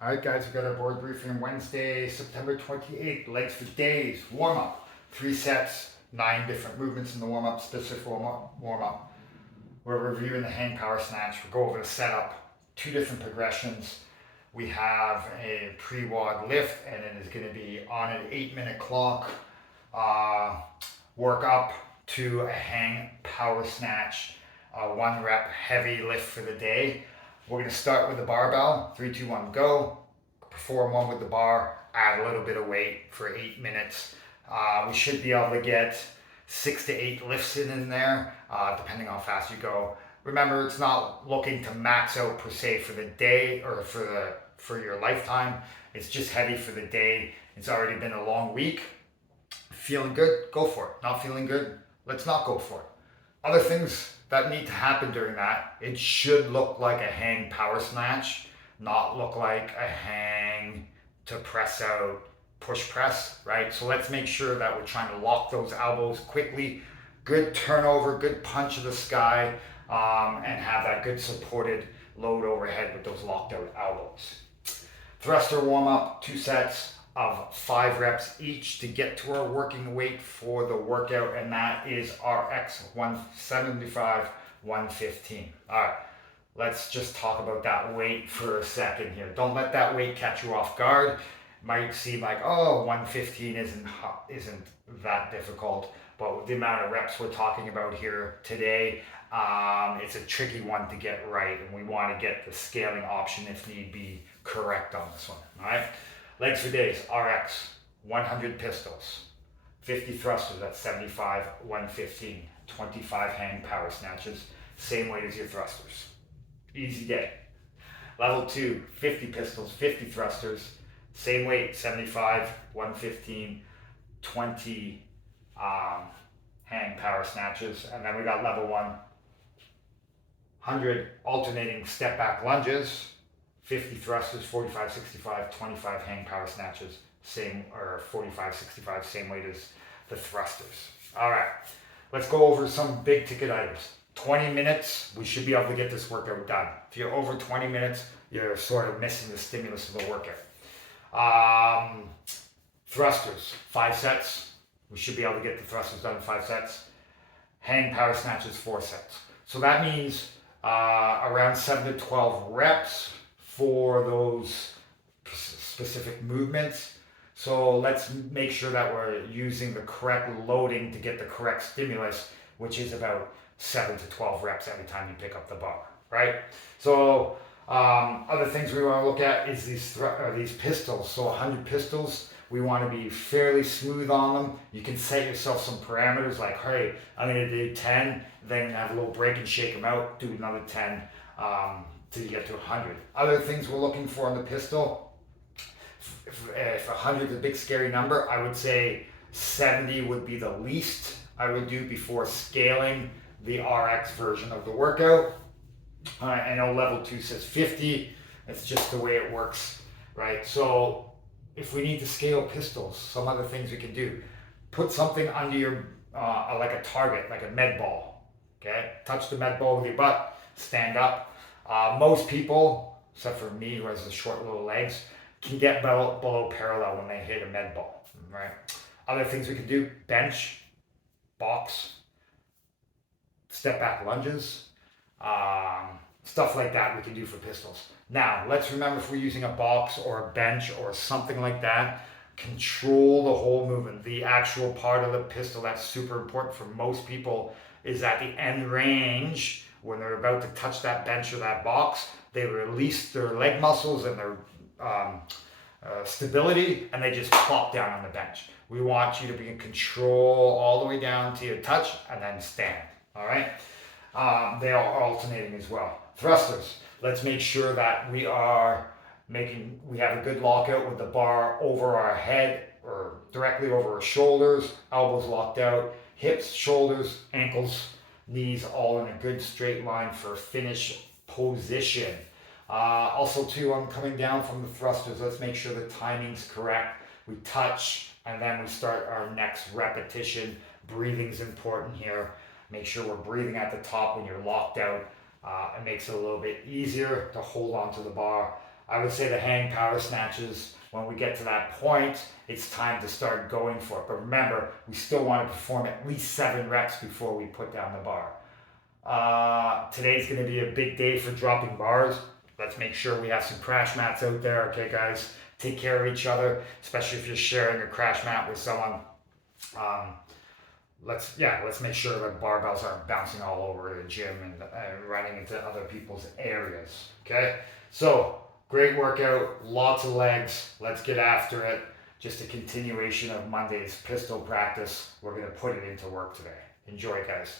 All right, guys, we got our board briefing Wednesday, September 28th. Legs for days. Warm up. 3 sets, 9 different movements in the warm up, specific warm up. We're reviewing the hang power snatch. We'll go over the setup, 2 different progressions. We have a pre-WOD lift, and it is going to be on an 8-minute clock. Work up to a hang power snatch, 1 rep heavy lift for the day. We're going to start with the barbell. 3, 2, 1, go. Perform one with the bar. Add a little bit of weight for 8 minutes. We should be able to get 6 to 8 lifts in there, depending on how fast you go. Remember, it's not looking to max out per se for the day or for your lifetime. It's just heavy for the day. It's already been a long week. Feeling good? Go for it. Not feeling good? Let's not go for it. Other things that need to happen during that, it should look like a hang power snatch, not look like a hang to press out push press, right? So let's make sure that we're trying to lock those elbows quickly, good turnover, good punch of the sky, and have that good supported load overhead with those locked out elbows. Thruster warm up, 2 sets of 5 reps each to get to our working weight for the workout, and that is RX 175, 115. All right, let's just talk about that weight for a second here. Don't let that weight catch you off guard. It might seem like, oh, 115 isn't that difficult, but with the amount of reps we're talking about here today, it's a tricky one to get right, and we want to get the scaling option, if need be, correct on this one. All right. Legs for days, RX, 100 pistols, 50 thrusters at 75, 115, 25 hang power snatches, same weight as your thrusters. Easy day. Level 2, 50 pistols, 50 thrusters, same weight, 75, 115, 20 hang power snatches. And then we got level 1, 100 alternating step back lunges, 50 thrusters, 45, 65, 25 hang power snatches, same, or 45, 65, same weight as the thrusters. All right, let's go over some big ticket items. 20 minutes, we should be able to get this workout done. If you're over 20 minutes, you're sort of missing the stimulus of the workout. Thrusters, 5 sets. We should be able to get the thrusters done in 5 sets. Hang power snatches, 4 sets. So that means around 7 to 12 reps for those specific movements. So let's make sure that we're using the correct loading to get the correct stimulus, which is about 7 to 12 reps every time you pick up the bar, right? So other things we want to look at is these pistols. So 100 pistols, we want to be fairly smooth on them. You can set yourself some parameters like, hey, I'm going to do 10, then have a little break and shake them out, do another 10 till you get to 100. Other things we're looking for on the pistol, if 100 is a big scary number, I would say 70 would be the least I would do before scaling the RX version of the workout. I know level 2 says 50. It's just the way it works, right? So if we need to scale pistols, some other things we can do. Put something under your, like a target, like a med ball, okay? Touch the med ball with your butt, stand up. Most people, except for me who has the short little legs, can get below parallel when they hit a med ball, right? Other things we can do, bench, box, step back lunges, stuff like that we can do for pistols. Now, let's remember, if we're using a box or a bench or something like that, control the whole movement. The actual part of the pistol that's super important for most people is at the end range. When they're about to touch that bench or that box, they release their leg muscles and their stability, and they just plop down on the bench. We want you to be in control all the way down to your touch and then stand, all right? They are alternating as well. Thrusters, let's make sure that we have a good lockout with the bar over our head or directly over our shoulders, elbows locked out, hips, shoulders, ankles, knees all in a good straight line for finish position. Also too, I'm coming down from the thrusters, let's make sure the timing's correct. We touch and then we start our next repetition. Breathing's important here. Make sure we're breathing at the top when you're locked out. It makes it a little bit easier to hold onto the bar. I would say the hang power snatches, when we get to that point, it's time to start going for it. But remember, we still want to perform at least 7 reps before we put down the bar. Today's going to be a big day for dropping bars. Let's make sure we have some crash mats out there, okay, guys? Take care of each other, especially if you're sharing a crash mat with someone. Let's make sure that barbells aren't bouncing all over the gym and running into other people's areas, okay? So, great workout, lots of legs. Let's get after it. Just a continuation of Monday's pistol practice. We're going to put it into work today. Enjoy, guys.